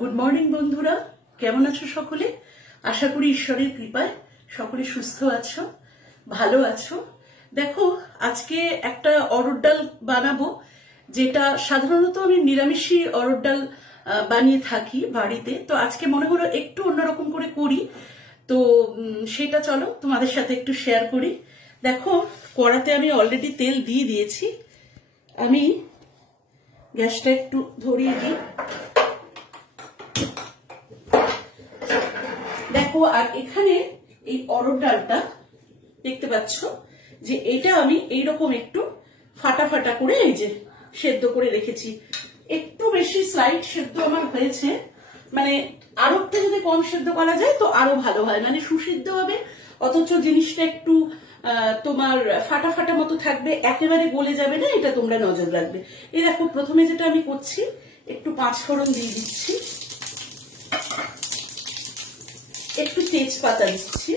Good morning বন্ধুরা, কেমন আছো সকলে? আশা করি ঈশ্বরের কৃপায় সকলে সুস্থ আছো, ভালো আছো। দেখো, আজকে একটা অরহর ডাল বানাবো, যেটা সাধারণত আমি নিরামিষই অরহর ডাল বানিয়ে থাকি বাড়িতে। তো আজকে মনে হলো একটু অন্যরকম করে করি, তো সেটা চলো তোমাদের সাথে একটু শেয়ার করি। দেখো, কড়াতে আমি অলরেডি তেল দিয়ে দিয়েছি। আমি গ্যাসটা একটু ধরিয়ে দিই। দেখো, আর এখানে এই অরহর ডালটা দেখতে পাচ্ছ যে এটা আমি এইরকম একটু ফাটা ফাটা করে এই যে সেদ্ধ করে রেখেছি। একটু বেশি স্লাইড সেদ্ধ আমার হয়েছে, মানে আরো একটু যদি কম সেদ্ধ করা যায় তো আরো ভালো হয়, মানে সুসিদ্ধ হবে অথচ জিনিসটা একটু তোমার ফাটা ফাটা মতো থাকবে, একেবারে গলে যাবে না, এটা তোমরা নজর রাখবে। এই দেখো, প্রথমে যেটা আমি করছি, একটু পাঁচফোড়ন দিয়ে দিচ্ছি, একটু তেজপাতা দিচ্ছি।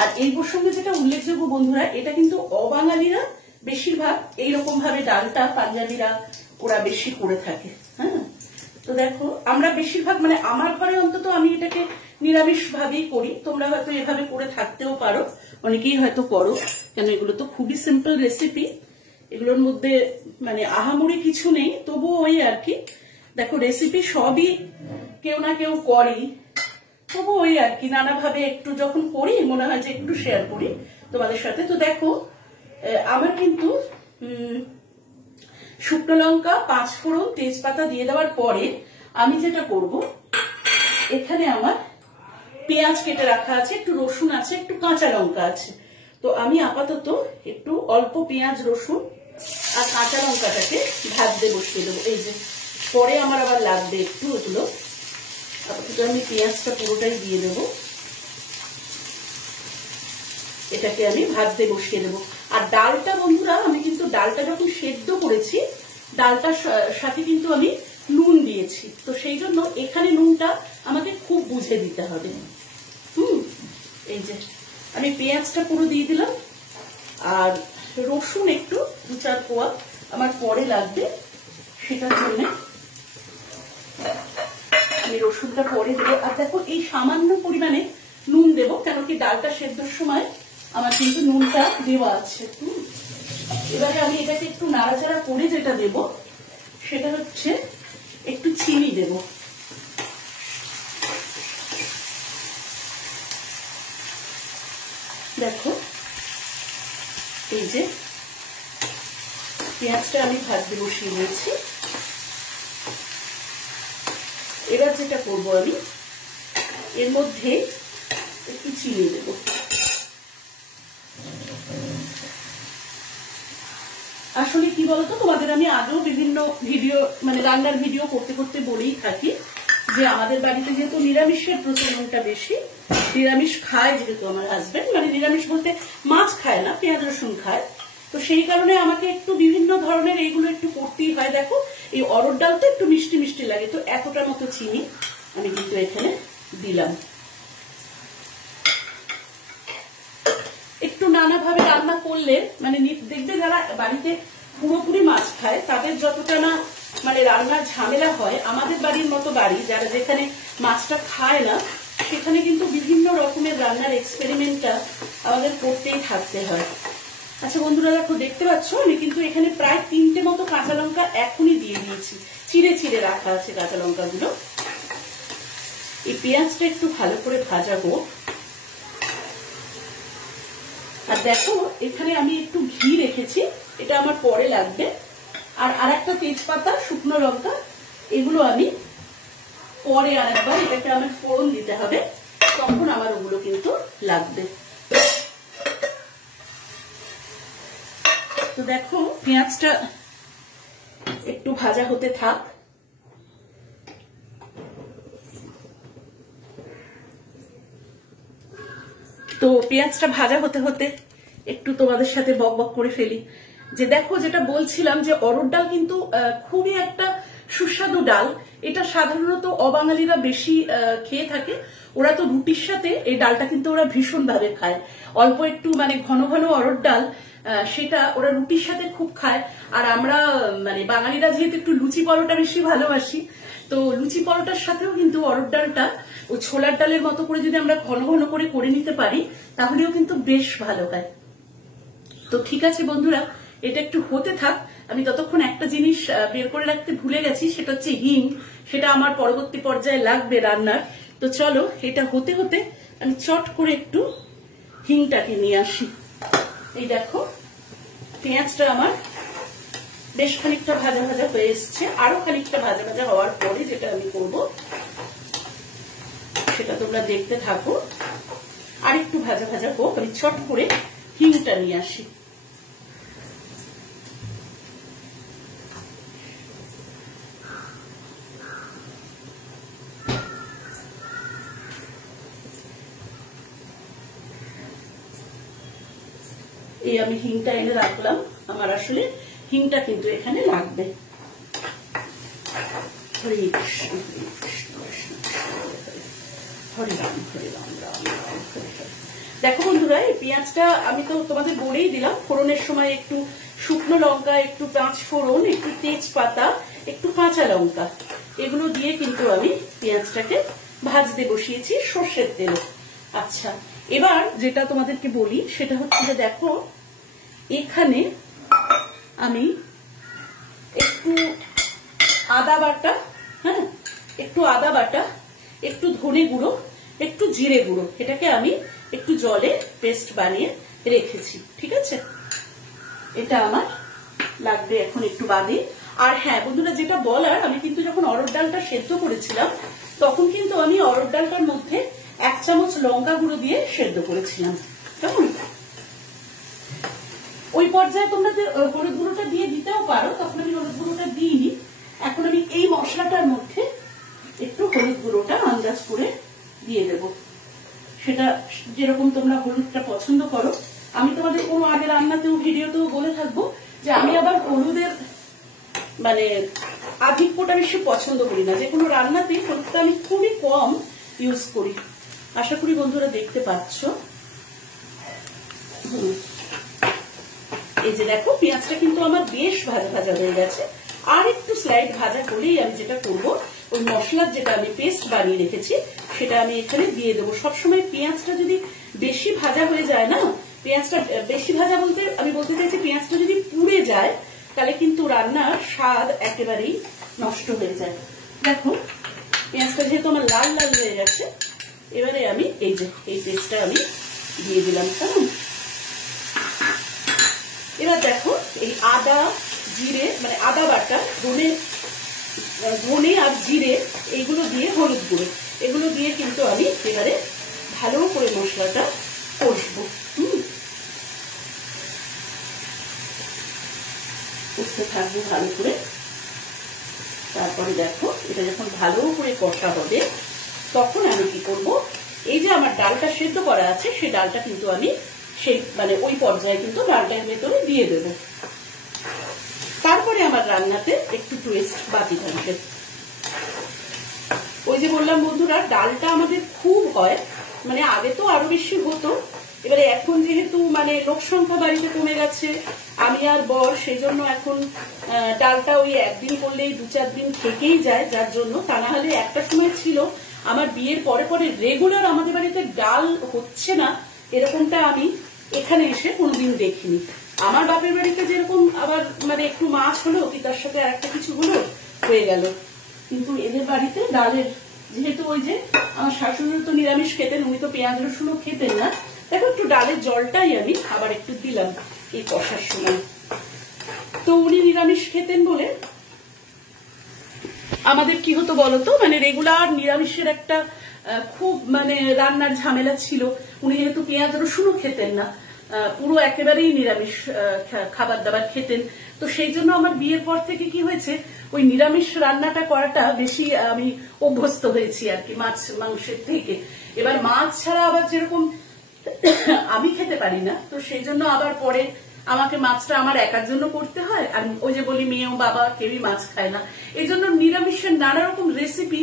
আর এই প্রসঙ্গে যেটা উল্লেখযোগ্য বন্ধুরা, এটা কিন্তু অবাঙালিরা বেশিরভাগ এইরকম ভাবে ডালটা পাঞ্জাবিরা ওরা বেশি করে থাকে। হ্যাঁ, তো দেখো, আমরা বেশিরভাগ, মানে আমার ঘরে অন্তত আমি এটাকে নিরামিষ ভাবেই করি। তোমরা হয়তো এভাবে করে থাকতেও পারো, অনেকেই হয়তো করো, কেন এগুলো তো খুবই সিম্পল রেসিপি, এগুলোর মধ্যে মানে আহামরি কিছু নেই। তবুও ওই আর কি, দেখো রেসিপি সবই কেউ না কেউ করি, তবু ওই আর কি নানাভাবে একটু যখন করি মনে হয় যে একটু শেয়ার করি তোমাদের সাথে। তো দেখো, আমার কিন্তু শুকনো লঙ্কা, পাঁচফোড়ন, তেজপাতা দিয়ে দেওয়ার পরে আমি যেটা করব, এখানে আমার পেঁয়াজ কেটে রাখা আছে, একটু রসুন আছে, একটু কাঁচা লঙ্কা আছে। তো আমি আপাতত একটু অল্প পেঁয়াজ, রসুন আর কাঁচা লঙ্কাটাকে ভাজতে বসিয়ে দেবো। এই যে পরে আমার আবার লাগবে একটু এগুলো। আপাতত আমি পেঁয়াজটা পুরোটাই দিয়ে দেবো, এটাকে আমি ভাজতে বসিয়ে দেবো। আর ডালটা বন্ধুরা, আমি কিন্তু ডালটা যখন সেদ্ধ করেছি, ডালটার সাথে কিন্তু আমি নুন দিয়েছি, তো সেই জন্য এখানে নুনটা আমাকে খুব বুঝে দিতে হবে। এই যে আমি পেঁয়াজটা পুরো দিয়ে দিলাম, আর রসুন একটু 2-4 কোয়া আমার পরে লাগবে, সেটার জন্য আমি রসুনটা পরে দেবো। আর দেখো, এই সামান্য পরিমাণে নুন দেবো, কেন কি ডালটা সেদ্ধর সময় আমার কিন্তু নুনটা দেওয়া আছে। এবারে আমি এটাকে একটু নাড়াচাড়া করে যেটা দেব, সেটা হচ্ছে একটু চিনি দেব। দেখো, এই যে পেঁয়াজটা আমি ভাজতে বসিয়ে দিয়েছি। এবার যেটা করবো, আমি এর মধ্যে একটু চিনি দেব। আসলে কি বলতো, তোমাদের আমি আগেও বিভিন্ন ভিডিও, মানে রান্নার ভিডিও করতে করতে বলেই থাকি যে আমাদের বাড়িতে যেহেতু নিরামিষের প্রচলনটা বেশি, নিরামিষ খায় যেহেতু আমার হাজবেন্ড, মানে নিরামিষ বলতে মাছ খায় না, পেঁয়াজ রসুন খায়, তো সেই কারণে আমাকে একটু বিভিন্ন ধরনের এইগুলো একটু করতেই হয়। দেখো, এই অরহর ডাল তো একটু মিষ্টি মিষ্টি লাগে, তো এতটা মতো চিনি আমি কিন্তু এখানে দিলাম। একটু নানাভাবে রান্না করলে, মানে দেখবে যারা বাড়িতে পুরোপুরি মাছ খায় তাদের যতটা না মানে রান্নার ঝামেলা হয়, আমাদের বাড়ির মতো বাড়ি যারা যেখানে মাছটা খায় না, সেখানে কিন্তু বিভিন্ন রকমের রান্নার এক্সপেরিমেন্টটা আমাদের করতেই থাকতে হয়। আচ্ছা বন্ধুরা, দেখো দেখতে পাচ্ছ, আমি কিন্তু এখানে প্রায় 3টে মতো কাঁচা লঙ্কা এখনই দিয়ে দিয়েছি, চিড়ে চিড়ে রাখা আছে কাঁচা লঙ্কাগুলো। এই পেঁয়াজটা একটু ভালো করে ভাজাবো। আর দেখো, এখানে আমি একটু ঘি রেখেছি, এটা আমার পরে লাগবে। আর আরেকটা তেজপাতা, শুকনো লঙ্কা, এগুলো আমি পরে আরেকবার এটাকে আমার ফোড়ন দিতে হবে, তখন আমার ওগুলো কিন্তু লাগবে। তো দেখো, পেঁয়াজটা একটু ভাজা হতে থাক। তো পেঁয়াজটা ভাজা হতে হতে একটু তোমাদের সাথে বক বক করে ফেলি, যে দেখো যেটা বলছিলাম যে অরহর ডাল কিন্তু খুবই একটা সুস্বাদু ডাল। এটা সাধারণত অবাঙালিরা বেশি খেয়ে থাকে, ওরা তো রুটির সাথে এই ডালটা কিন্তু ওরা ভীষণ ভাবে খায়। অল্প একটু মানে ঘন ঘন অরহর ডাল সেটা ওরা রুটির সাথে খুব খায়। আর আমরা মানে বাঙালিরা যেহেতু একটু লুচি পরোটা বেশি ভালোবাসি, তো লুচি পরোটার সাথেও কিন্তু অরড় ডালটা ওই ছোলার ডালের মতো করে যদি আমরা ঘন ঘন করে নিতে পারি তাহলেও কিন্তু বেশ ভালো হয়। তো ঠিক আছে বন্ধুরা, এটা একটু হতে থাক। আমি ততক্ষণ একটা জিনিস বের করে রাখতে ভুলে গেছি, সেটা হচ্ছে হিং। সেটা আমার পরবর্তী পর্যায়ে লাগবে রান্নার। তো চলো এটা হতে হতে আমি চট করে একটু হিংটাকে নিয়ে আসি। এই দেখো পেঁয়াজটা আমার বেশ খানিকটা ভাজা ভাজা হয়ে এসছে। আরো খানিকটা ভাজা ভাজা হওয়ার পরে যেটা আমি করব সেটা তোমরা দেখতে থাকো। আর একটু ভাজা ভাজা হোক, আমি চট করে হিংটা নিয়ে আসি। এই আমি হিংটা এনে রাখলাম, আমার আসলে হিংটা কিন্তু এখানে লাগবে। হরে কৃষ্ণ হরে রাম হরে রাম রাম রাম হরে হরে। দেখো বন্ধুরা, এই পেঁয়াজটা আমি তো তোমাদের বলেই দিলাম, ফোড়নের সময় একটু শুকনো লঙ্কা, একটু পাঁচ ফোড়ন, একটু তেজপাতা, একটু কাঁচা লঙ্কা, এগুলো দিয়ে কিন্তু আমি পেঁয়াজটাকে ভাজতে বসিয়েছি সর্ষের তেলে। আচ্ছা, এবার যেটা তোমাদেরকে বলি সেটা হচ্ছে যে দেখো এখানে আমি একটু আদা বাটা, হ্যাঁ একটু আদা বাটা, একটু ধনে গুঁড়ো, একটু জিরে গুঁড়ো, এটাকে আমি একটু জলে পেস্ট বানিয়ে রেখেছি। ঠিক আছে, এটা আমার লাগবে এখন একটু বাদে। আর হ্যাঁ বন্ধুরা, যেটা বলার, আমি কিন্তু যখন অরড় ডালটা সেদ্ধ করেছিলাম তখন কিন্তু আমি অরড় ডালটার মধ্যে 1 চামচ লঙ্কা গুঁড়ো দিয়ে সেদ্ধ করেছিলাম। কেমন? ওই পর্যায়ে তোমরা হলুদ গুঁড়োটা দিয়ে দিতেও পারো, তখন আমি হলুদ গুঁড়োটা দিইনি। এখন আমি এই মশলাটার মধ্যে একটু হলুদ গুঁড়োটা আন্দাজ করে দিয়ে দেব, সেটা যেরকম তোমরা হলুদটা পছন্দ করো। আমি তোমাদের কোনো আগে রান্নাতেও ভিডিওতেও বলে থাকবো যে আমি আবার হলুদের মানে আধিক্যটা বেশি পছন্দ করি না, যে কোনো রান্নাতে হলুদটা আমি খুবই কম ইউজ করি। আশা করি বন্ধুরা দেখতে পাচ্ছ। এই যে দেখো পেঁয়াজটা কিন্তু আমার বেশ ভাজা ভাজা হয়ে গেছে। আর একটু স্লাইড ভাজা হলেই আমি যেটা করব, ওই মশলার যেটা আমি পেস্ট বানিয়ে রেখেছি সেটা আমি এখানে দিয়ে দেবো। সবসময় পেঁয়াজটা যদি বেশি ভাজা হয়ে যায় না, পেঁয়াজটা বেশি ভাজা বলতে আমি বলতে চাইছি পেঁয়াজটা যদি পুড়ে যায় তাহলে কিন্তু রান্নার স্বাদ একেবারেই নষ্ট হয়ে যায়। দেখো পেঁয়াজটা যেহেতু আমার লাল লাল হয়ে গেছে, এবারে আমি এই যে এই পেস্টটা আমি দিয়ে দিলাম। কেমন? এবার দেখো এই আদা জিরে মানে আদা বাটা, ধনে আর জিরে এইগুলো দিয়ে, হলুদ গুঁড়ো এগুলো দিয়ে কিন্তু আমি এবারে ভালো করে মশলাটা কষবো। কষতে থাকবো ভালো করে। তারপরে দেখো এটা যখন ভালো করে কষা হবে তখন আমি কি করব, এই যে আমার ডালটা সেদ্ধ করা আছে সেই ডালটা কিন্তু আমি সেই মানে ওই পর্যায়ে কিন্তু ডালটার ভেতরে দিয়ে দেব। তারপরে আমার রান্নাতে একটু টুইস্ট বাকি থাকবে। ওই যে বললাম বন্ধুরা, ডালটা আমাদের খুব হয়, মানে আগে তো আরো বেশি হতো। এবারে এখন যেহেতু মানে লোক সংখ্যা বাড়িতে কমে গেছে, আমি আর বর, সেই জন্য এখন ডালটা ওই একদিন করলেই 2-4 দিন থেকেই যায়। যার জন্য, তা না হলে একটা সময় ছিল আমার বিয়ের পরে পরে রেগুলার আমাদের বাড়িতে ডাল হচ্ছে না, এরকমটা আমি এখানে এসে কোনোদিন দেখিনি। আমার বাপের বাড়িতে যেরকম আবার মানে একটু মাছ হলো কি তার সাথে আর একটা কিছু হলো হয়ে গেল, কিন্তু এদের বাড়িতে ডালের, যেহেতু ওই যে আমার শাশুড়ি তো নিরামিষ খেতেন, উনি তো পেঁয়াজ রসুনও খেতেন না, দেখো একটু ডালের জলটাই আমি আবার একটু দিলাম এই কষার সময়। তো উনি নিরামিষ খেতেন বলে আমাদের কি হতো বলতো, মানে রেগুলার নিরামিষের একটা খুব মানে রান্নার ঝামেলা ছিল। উনি যেহেতু পেঁয়াজ রসুনও খেতেন না, পুরো একেবারেই নিরামিষ খাবার দাবার খেতেন, তো সেই জন্য আমার বিয়ের পর থেকে কি হয়েছে, ওই নিরামিষ রান্নাটা করাটা বেশি আমি অভ্যস্ত হয়েছি আর কি মাছ মাংসের থেকে। এবার মাছ ছাড়া আবার যেরকম আমি খেতে পারি না, তো সেই জন্য আবার পরে আমাকে মাছটা আমার একার জন্য করতে হয়, আর ওই যে বলি মেয়ে ও বাবা কেউই মাছ খায় না, এই জন্য নিরামিষের নানা রকম রেসিপি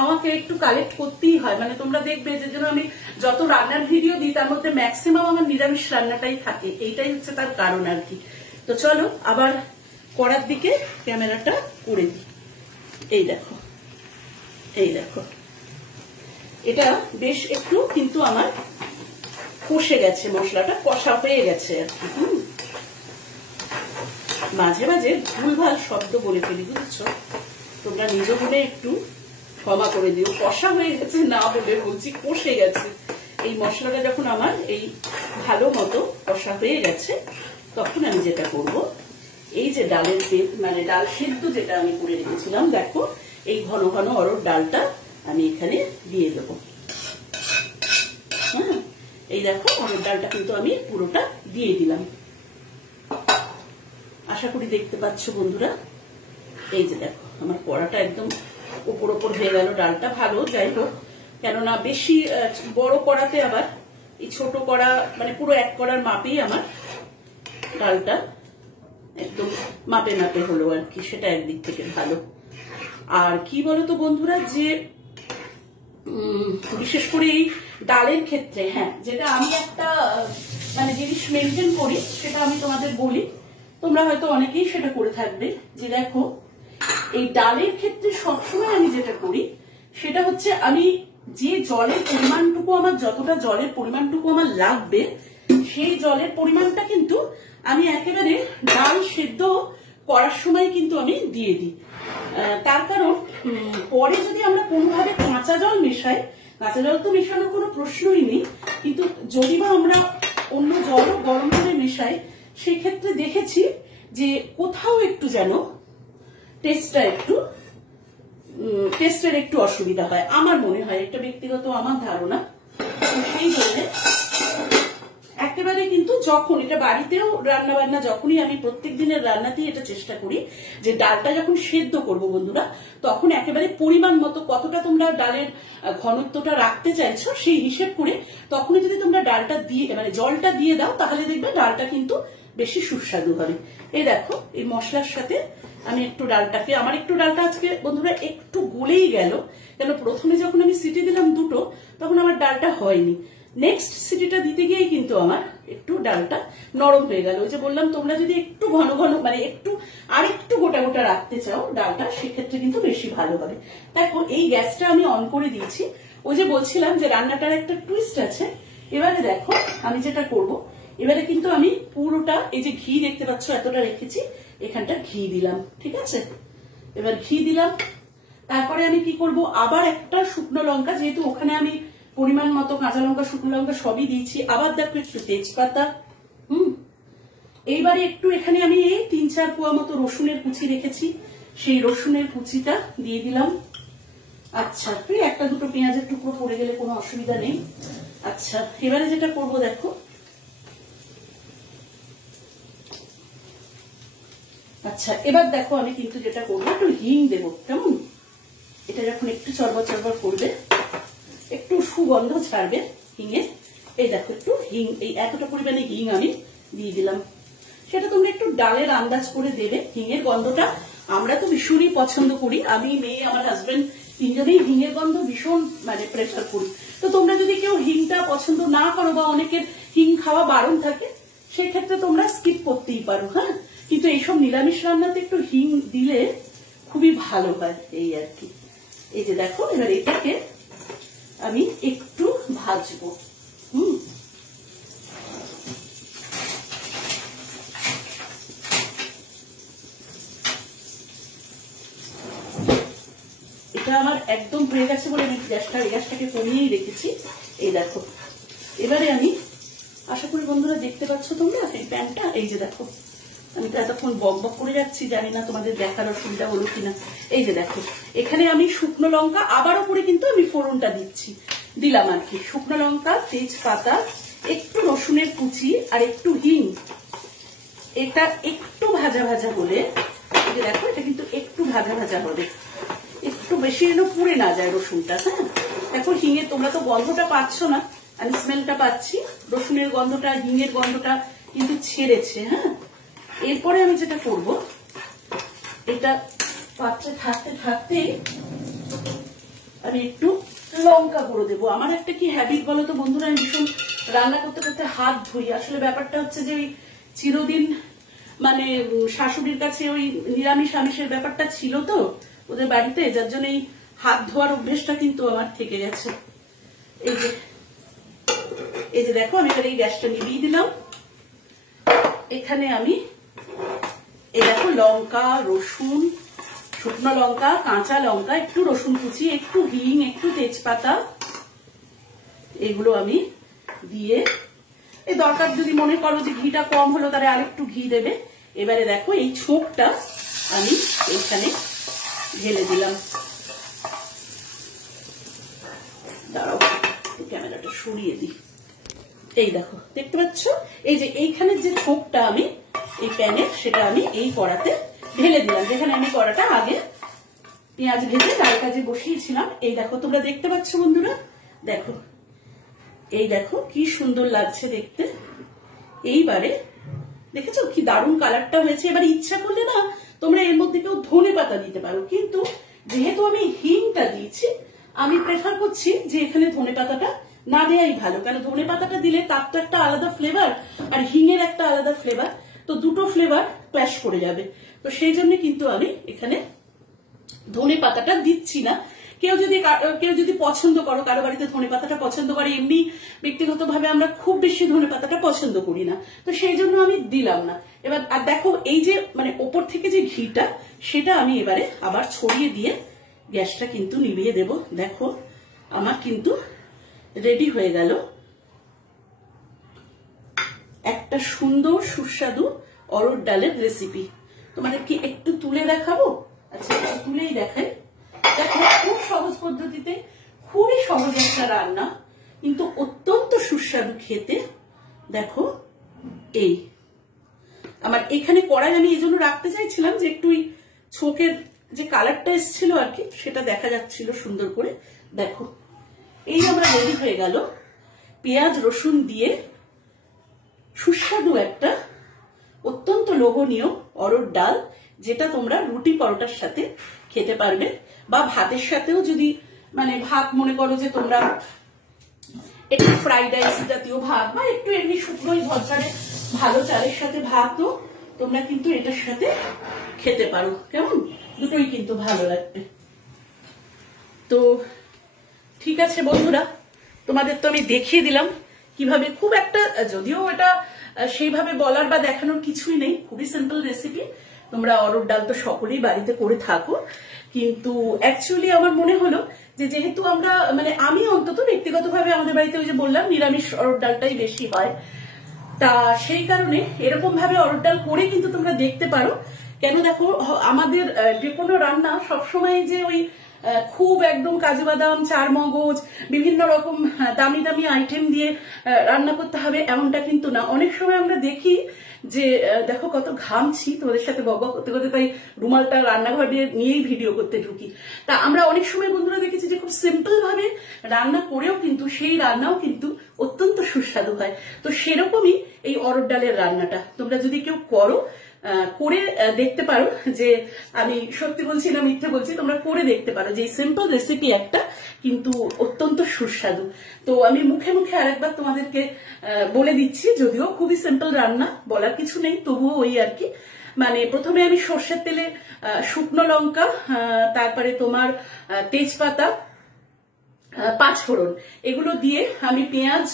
আমাকে একটু কালেক্ট করতেই হয়। মানে তোমরা দেখবে যে জন্য আমি যত রান্নার ভিডিও দিই তার মধ্যে ম্যাক্সিমাম আমার নিরামিষ রান্নাটাই থাকে, এইটাই হচ্ছে তার কারণ আর কি। তো চলো আবার কড়ার দিকে ক্যামেরাটা করে দিই। এই দেখো, এই দেখো, এটা বেশ একটু কিন্তু আমার কষে গেছে, মশলাটা কষা হয়ে গেছে আর কি। মাঝে মাঝে ভুলভাল শব্দ বলে ফেলি, বুঝছো? তোমরা নিজ মনে একটু ক্ষমা করে দিও। কষা হয়ে গেছে না বলে বলছি, কষে গেছে। এই মশলাটা যখন আমার এই ভালো মতো কষা হয়ে গেছে, তখন আমি যেটা করব, এই যে ডালের মানে ডাল সেদ্ধ যেটা আমি করে রেখেছিলাম, দেখো এই ঘন ঘন অরহর ডালটা আমি এখানে দিয়ে দেবো। হ্যাঁ, এই দেখো অরহর ডালটা কিন্তু আমি পুরোটা দিয়ে দিলাম। আশা করি দেখতে পাচ্ছ বন্ধুরা। এই যে দেখো আমার কড়াটা একদম উপর উপর হয়ে গেল ডালটা। ভালো, যাই হোক, কেননা বেশি বড় কড়াতে আবার এই ছোট কড়া মানে পুরো এক কড়ার মাপেই আমার ডালটা একদম মাপে মাপে হলো আর কি, সেটা একদিক থেকে ভালো। আর কি বলতো বন্ধুরা, যে বিশেষ করে এই ডালের ক্ষেত্রে, হ্যাঁ, যেটা আমি একটা মানে জিনিস মেনটেন করি, সেটা আমি তোমাদের বলি, তোমরা হয়তো অনেকেই সেটা করে থাকবে। যে দেখো এই ডালের ক্ষেত্রে সবসময় আমি যেটা করি সেটা হচ্ছে, আমি যে জলের পরিমাণটুকু আমার, যতটা জলের পরিমাণটুকু আমার লাগবে, সেই জলের পরিমাণটা কিন্তু আমি একেবারে ডাল সেদ্ধ করার সময় কিন্তু আমি দিয়ে দিই। তার কারণ পরে যদি আমরা কোনোভাবে কাঁচা জল মেশাই, কাঁচা জল তো মেশানোর কোনো প্রশ্নই নেই, কিন্তু যদি বা আমরা অন্য জলও গরম করে মেশাই, সেক্ষেত্রে দেখেছি যে কোথাও একটু যেন টেস্টের একটু অসুবিধা হয়, আমার মনে হয়, এটা ব্যক্তিগত আমার ধারণা। সেই জন্য একেবারে কিন্তু যখন এটা বাড়িতেও রান্না বান্না যখনই আমি প্রত্যেক দিনের রান্নাতেই এটা চেষ্টা করি যে ডালটা যখন সেদ্ধ করব বন্ধুরা, তখন একেবারে পরিমাণ মতো কতটা তোমরা ডালের ঘনত্বটা রাখতে চাইছো সেই হিসেব করে তখনই যদি তোমরা ডালটা দিয়ে মানে জলটা দিয়ে দাও, তাহলে দেখবে ডালটা কিন্তু বেশি সুস্বাদু হবে। এই দেখো এই মশলার সাথে আমি একটু ডালটাকে, আমার একটু ডালটা আজকে বন্ধুরা একটু গলেই গেল, কেন প্রথমে যখন আমি সিটি দিলাম দুটো, তখন আমার ডালটা হয়নি। নেক্সট সিটিটা দিতে গিয়েই কিন্তু আমার একটু ডালটা নরম হয়ে গেল। ওই যে বললাম, তোমরা যদি একটু ঘন ঘন মানে একটু আর একটু গোটা গোটা রাখতে চাও ডালটা, সেক্ষেত্রে কিন্তু বেশি ভালো হবে। দেখো এই গ্যাসটা আমি অন করে দিয়েছি। ওই যে বলছিলাম যে রান্নাটার একটা টুইস্ট আছে। এবারে দেখো আমি যেটা করব, এবারে কিন্তু আমি পুরোটা এই যে ঘি দেখতে পাচ্ছ এতটা রেখেছি, এখানটা ঘি দিলাম, ঠিক আছে? এবার ঘি দিলাম, তারপরে আমি কি করব, আবার একটা শুকনো লঙ্কা, যেহেতু ওখানে আমি পরিমাণ মতো কাঁচা লঙ্কা শুকনো লঙ্কা সবই দিয়েছি, আবার দেখো একটু তেজপাতা, এইবারে একটু এখানে আমি এই 3-4 কোয়া মতো রসুনের কুচি রেখেছি, সেই রসুনের কুচিটা দিয়ে দিলাম। আচ্ছা, একটা দুটো পেঁয়াজের টুকরো পড়ে গেলে কোনো অসুবিধা নেই। আচ্ছা, এবারে যেটা করব দেখো, আচ্ছা এবার দেখো আমি কিন্তু যেটা করবো, একটু হিং দেবো, কেমন? এটা যখন একটু চরবর চরবর করবে, একটু সুগন্ধ ছাড়বে হিঙে, এই দেখো একটু হিং, এই এতটা পরিমাণে হিং আমি দিয়ে দিলাম। সেটা তোমরা একটু ডালের আন্দাজ করে দেবে। হিঙের গন্ধটা আমরা তো ভীষণই পছন্দ করি, আমি, মেয়ে, আমার হাজবেন্ড তিনজনেই হিঙের গন্ধ ভীষণ মানে প্রেফার করি। তো তোমরা যদি কেউ হিংটা পছন্দ না করো বা অনেকের হিং খাওয়া বারণ থাকে, সেক্ষেত্রে তোমরা স্কিপ করতেই পারো। হ্যাঁ, কিন্তু এইসব নিরামিষ রান্নাতে একটু হিং দিলে খুবই ভালো হয়, এই আর কি। এই যে দেখো এবার এটাকে আমি একটু ভাজবো। এটা আমার একদম হয়ে গেছে বলে আমি গ্যাসটাকে কমিয়েই রেখেছি। এই দেখো এবারে আমি, আশা করি বন্ধুরা দেখতে পাচ্ছ তোমরা এই প্যানটা, এই যে দেখো আমি তো এতক্ষণ বক বক করে যাচ্ছি, জানি না তোমাদের দেখার অসুবিধা হলো কিনা। এই যে দেখো এখানে আমি শুকনো লঙ্কা আবার উপরে কিন্তু আমি ফোড়নটা দিলাম আর কি, শুকনো লঙ্কা, তেজপাতা, একটু রসুনের কুচি আর একটু হিং। এটা একটু ভাজা ভাজা হলে, এই যে দেখো এটা কিন্তু একটু ভাজা ভাজা হবে, একটু বেশি যেন পুড়ে না যায় রসুনটা। হ্যাঁ, দেখো হিঙের, তোমরা তো গন্ধটা পাচ্ছ না, আমি স্মেলটা পাচ্ছি, রসুনের গন্ধটা, হিঙের গন্ধটা কিন্তু ছেড়েছে। হ্যাঁ, এরপরে আমি যেটা করব, এটা পাত্রে থাকতে থাকতে আমি একটু লঙ্কা গুঁড়ো দেবো। আমার একটা কি হ্যাবিট বলো তো বন্ধুরা, আমি ভীষণ রান্না করতে করতে হাত ধুই। আসলে ব্যাপারটা হচ্ছে যে ওই চিরদিন মানে শাশুড়ির কাছে ওই নিরামিষ আমিষের ব্যাপারটা ছিল তো ওদের বাড়িতে, যার জন্য এই হাত ধোয়ার অভ্যেসটা কিন্তু আমার থেকে গেছে। এই যে দেখো, আমি এবার এই গ্যাসটা নিভিয়ে দিলাম। এখানে আমি এই দেখো লঙ্কা, রসুন, শুকনো লঙ্কা, কাঁচা লঙ্কা, একটু রসুন কুচি, একটু হিং, একটু তেজপাতা, এগুলো আমি দিয়ে, এই দরকার যদি মনে করো যে ঘিটা কম হলো তাহলে আরেকটু ঘি দেবে। এবারে দেখো এই ছোঁকটা আমি এখানে ঢেলে দিলাম। দাঁড়াও, ক্যামেরাটা সরিয়ে দিই। এই দেখো, দেখতে পাচ্ছ এই যে এইখানের যে ছোঁকটা আমি এই প্যানের, সেটা আমি এই কড়াতে ঢেলে দিলাম, যেখানে আমি কড়াটা আগে পেঁয়াজ ভেজে ডাল কাজে বসিয়েছিলাম। এই দেখো, তোমরা দেখতে পাচ্ছ বন্ধুরা, দেখো এই দেখো কি সুন্দর লাগছে দেখতে। এইবারে দেখেছো কি দারুণ কালারটা হয়েছে। এবার ইচ্ছা করলে না তোমরা এর মধ্যে কেউ ধনে পাতা দিতে পারো, কিন্তু যেহেতু আমি হিংটা দিয়েছি, আমি প্রেফার করছি যে এখানে ধনে পাতাটা না দেওয়াই ভালো। কারণ ধনে পাতাটা দিলে তার তো একটা আলাদা ফ্লেভার, আর হিঙের একটা আলাদা ফ্লেভার, তো দুটো ফ্লেভার ক্ল্যাশ করে যাবে। তো সেই জন্য কিন্তু আমি এখানে ধনে পাতাটা দিচ্ছি না। কেউ যদি পছন্দ করো, কারো বাড়িতে ধনে পাতাটা পছন্দ করে, এমনি ব্যক্তিগতভাবে আমরা খুব বেশি ধনে পাতাটা পছন্দ করি না, তো সেই জন্য আমি দিলাম না। এবার আর দেখো এই যে মানে ওপর থেকে যে ঘিটা, সেটা আমি এবারে আবার ছড়িয়ে দিয়ে গ্যাসটা কিন্তু নিভিয়ে দেব। দেখো আমার কিন্তু রেডি হয়ে গেল একটা সুন্দর সুস্বাদু অরহর ডালের রেসিপি। তোমাদেরকে একটু তুলে দেখাবো। আচ্ছা, তুলেই দেখাই। দেখো খুব সহজ পদ্ধতিতে, খুবই সহজ একটা রান্না, কিন্তু অত্যন্ত সুস্বাদু খেতে। দেখো এই আমার এখানে কড়াই আমি এই জন্য রাখতে চাইছিলাম যে একটু ছোকের যে কালারটা এসেছিল আর কি, সেটা দেখা যাচ্ছিল সুন্দর করে। দেখো এই আমরা রেডি হয়ে গেল পেঁয়াজ রসুন দিয়ে সুস্বাদু একটা অত্যন্ত লোভনীয় অরহর ডাল, যেটা তোমরা রুটি পরোটার সাথে খেতে পারবে, বা ভাতের সাথেও যদি মানে ভাত মনে করো যে তোমরা একটু ফ্রাইড রাইস জাতীয় ভাত, বা একটু এমনি শুকনোই ঝরঝরে ভালো চালের সাথে ভাতও তোমরা কিন্তু এটার সাথে খেতে পারো। কেমন, দুটোই কিন্তু ভালো লাগবে। তো ঠিক আছে বন্ধুরা, তোমাদের তো আমি দেখিয়ে দিলাম কিভাবে, খুব একটা যদিও এটা সেইভাবে বলার বা দেখানোর কিছুই নেই, খুবই সিম্পল রেসিপি। তোমরা অরহর ডাল তো সকলেই বাড়িতে করে থাকো, কিন্তু অ্যাকচুয়ালি আমার মনে হলো যে যেহেতু আমরা মানে আমি অন্তত ব্যক্তিগতভাবে আমাদের বাড়িতে ওই যে বললাম নিরামিষ অরহর ডালটাই বেশি হয়, তা সেই কারণে এরকম ভাবে অরহর ডাল করে কিন্তু তোমরা দেখতে পারো। কেন দেখো, আমাদের যে কোনো রান্না সবসময় যে ওই খুব একদম কাজু বাদাম, চার মগজ, বিভিন্ন রকম দামি দামি আইটেম দিয়ে রান্না করতে হবে এমনটা কিন্তু না। অনেক সময় আমরা দেখি যে দেখো কত ঘামছি তোমাদের সাথে বকবক করতে করতে, তাই রুমালটা রান্নাঘর নিয়েই ভিডিও করতে ঢুকি। তা আমরা অনেক সময় বন্ধুরা দেখেছি যে খুব সিম্পল ভাবে রান্না করেও কিন্তু সেই রান্নাও কিন্তু অত্যন্ত সুস্বাদু হয়। তো সেরকমই এই অরহর ডালের রান্নাটা তোমরা যদি কেউ করো, করে দেখতে পারো, যে আমি সত্যি বলছি না মিথ্যে বলছি, তোমরা করে দেখতে পারো যে সিম্পল রেসিপি একটা কিন্তু অত্যন্ত সুস্বাদু। তো আমি মুখে মুখে আরেকবার তোমাদেরকে বলে দিচ্ছি, যদিও খুবই সিম্পল রান্না, বলার কিছু নেই, তবুও ওই আর কি। মানে প্রথমে আমি সর্ষের তেলে শুকনো লঙ্কা, তারপরে তোমার তেজপাতা, পাঁচফোড়ন, এগুলো দিয়ে আমি পেঁয়াজ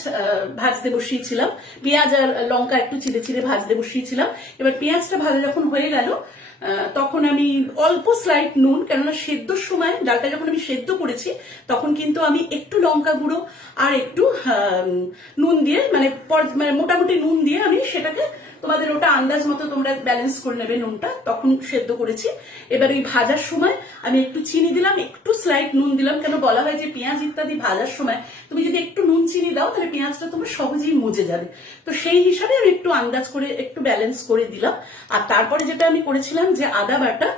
ভাজতে বসিয়েছিলাম। পেঁয়াজ আর লঙ্কা একটু চিড়ে চিড়ে ভাজতে বসিয়েছিলাম। এবার পেঁয়াজটা ভাজা যখন হয়ে গেল, তখন আমি অল্প স্লাইট নুন, কেননা সেদ্ধর সময় ডালটা যখন আমি সেদ্ধ করেছি তখন কিন্তু আমি একটু লঙ্কা গুঁড়ো আর একটু নুন দিয়ে মানে মোটামুটি নুন দিয়ে আমি সেটাকে, তোমাদের ওটা আন্দাজ মতো তোমরা ব্যালেন্স করে নেবে নুনটা, তখন সেদ্ধ করেছি। এবার এই ভাজার সময় আমি একটু চিনি দিলাম, একটু স্লাইট নুন দিলাম, কেন বলা হয় যে পেঁয়াজ ইত্যাদি ভাজার সময় তুমি যদি একটু নুন চিনি দাও তাহলে পেঁয়াজটা তোমার সহজেই মজে যাবে। তো সেই হিসাবে আমি একটু আন্দাজ করে একটু ব্যালেন্স করে দিলাম। আর তারপরে যেটা আমি করেছিলাম যে আদা বাটা,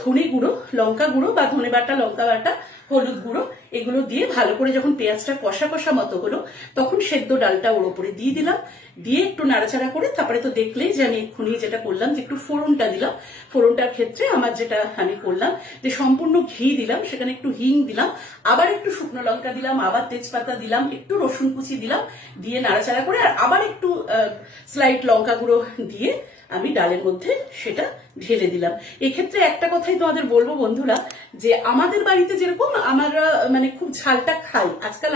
ধনে গুঁড়ো, লঙ্কা গুঁড়ো বা ধনে বাটা লঙ্কা বাটা হলুদ গুঁড়ো এগুলো দিয়ে ভালো করে যখন পেঁয়াজটা কষা কষা মতো হলো তখন সেদ্ধ ডালটা ওর উপরে দিয়ে দিলাম, দিয়ে একটু নাড়াচাড়া করে তারপরে তো দেখলেই যে আমি এক্ষুনি যেটা করলাম যে একটু ফোড়নটা দিলাম। ফোড়নটার ক্ষেত্রে আমার যেটা আমি করলাম যে সম্পূর্ণ ঘি দিলাম, সেখানে একটু হিং দিলাম, আবার একটু শুকনো লঙ্কা দিলাম, আবার তেজপাতা দিলাম, একটু রসুন কুচি দিলাম, দিয়ে নাড়াচাড়া করে আর আবার একটু স্লাইট লঙ্কা গুঁড়ো দিয়ে আমি ডালের মধ্যে সেটা ঢেলে দিলাম। এক্ষেত্রে একটা কথাই তোমাদের বলবো বন্ধুরা, যে আমাদের বাড়িতে যেরকম আমরা মানে খুব ঝালটা খাই, আজকাল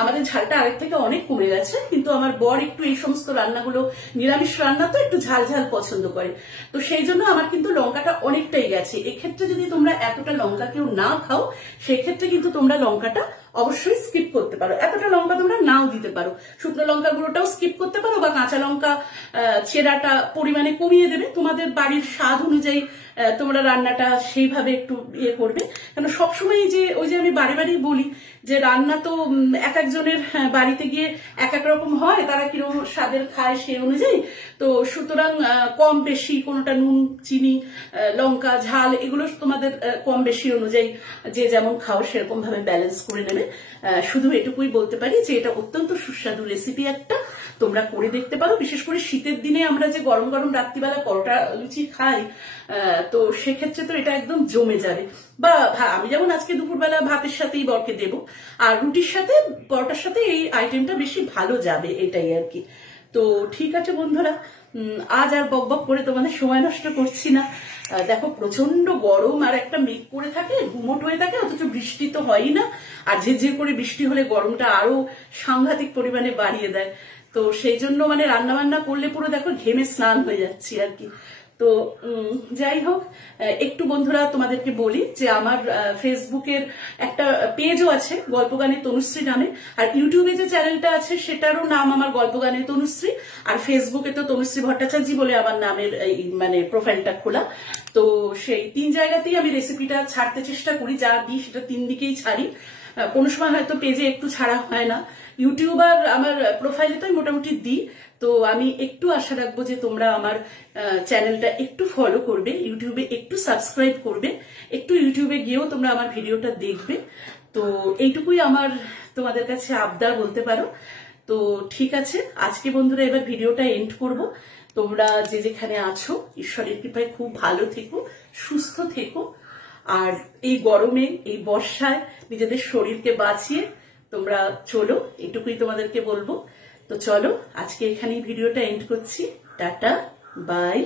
আমাদের ঝালটা আরেক থেকে অনেক কমে গেছে, কিন্তু আমার বর একটু এই সমস্ত রান্নাগুলো নিরামিষ রান্না তো একটু ঝাল ঝাল পছন্দ করে, তো সেই জন্য আমার কিন্তু লঙ্কাটা অনেকটাই গেছে। এক্ষেত্রে যদি তোমরা এতটা লঙ্কা কেউ না খাও সেক্ষেত্রে কিন্তু তোমরা লঙ্কাটা অবশ্যই স্কিপ করতে পারো, এতটা লঙ্কা তোমরা নাও দিতে পারো, শুকনো লঙ্কা গুঁড়োটাও স্কিপ করতে পারো বা কাঁচা লঙ্কা চেরাটা পরিমাণে কমিয়ে দেবে, তোমাদের বাড়ির স্বাদ অনুযায়ী তোমরা রান্নাটা সেইভাবে একটু ইয়ে করবে। কেন সবসময় যে ওই যে আমি বারে বারেই বলি যে রান্না তো এক একজনের বাড়িতে গিয়ে এক এক রকম হয়, তারা কিরকম স্বাদের খায় সেই অনুযায়ী, তো সুতরাং কম বেশি কোনোটা নুন চিনি লঙ্কা ঝাল এগুলো তোমাদের কম বেশি অনুযায়ী যে যেমন খাও সেরকম ভাবে ব্যালেন্স করে নেবে। শুধু এটুকুই বলতে পারি যে এটা অত্যন্ত সুস্বাদু রেসিপি একটা, তোমরা করে দেখতে পারো। বিশেষ করে শীতের দিনে আমরা যে গরম গরম রাত্রিবেলা পরোটা লুচি খাই, তো সেক্ষেত্রে তো এটা একদম জমে যাবে। বা আমি যেমন আজকে দুপুরবেলা ভাতের সাথেই বরকে দেব, আর রুটির সাথে পরোটার সাথে এই আইটেমটা বেশি ভালো যাবে, এটাই আর কি। তো ঠিক আছে বন্ধুরা, আজ আর বক বক করে তোমাদের সময় নষ্ট করছি না। দেখো প্রচন্ড গরম আর একটা মেঘ করে থাকে, গুমোট হয়ে থাকে, অথচ বৃষ্টি তো হয়ই না, আর ঝিরঝির করে বৃষ্টি হলে গরমটা আরো সাংঘাতিক পরিমাণে বাড়িয়ে দেয়। তো সেই জন্য মানে রান্না বান্না করলে পুরো দেখো ঘেমে স্নান হয়ে যাচ্ছি আর কি। তো যাই হোক, একটু বন্ধুরা তোমাদেরকে বলি যে আমার ফেসবুকের একটা পেজও আছে গল্পগানে তনুশ্রী নামে, আর ইউটিউবে যে চ্যানেলটা আছে সেটারও নাম আমার গল্পগানে তনুশ্রী, আর ফেসবুকে তো তনুশ্রী ভট্টাচার্য বলে আমার নামের মানে প্রোফাইলটা খোলা। তো সেই 3 জায়গাতেই আমি রেসিপিটা ছাড়তে চেষ্টা করি, যা দিই সেটা 3 দিকেই ছাড়ি। কোনো সময় হয়তো পেজে একটু ছাড়া হয় না, ইউটিউব আর আমার প্রোফাইলে তো মোটামুটি দিই। তো আমি একটু আশা রাখবো যে তোমরা আমার চ্যানেলটা একটু ফলো করবে, ইউটিউবে একটু সাবস্ক্রাইব করবে, একটু ইউটিউবে গিয়েও তোমরা আমার ভিডিওটা দেখবে। তো এইটুকুই আমার তোমাদের কাছে আবদার বলতে পারো। তো ঠিক আছে, আজকে বন্ধুরা এবার ভিডিওটা এন্ড করব। তোমরা যে যেখানে আছো ঈশ্বরের কৃপায় খুব ভালো থেকো, সুস্থ থেকো, আর এই গরমে এই বর্ষায় নিজেদের শরীরকে বাঁচিয়ে তোমরা চলো, এটুকুই তোমাদেরকে বলবো। তো চলো আজকে এখানেই ভিডিওটা এন্ড করছি। Tata, by.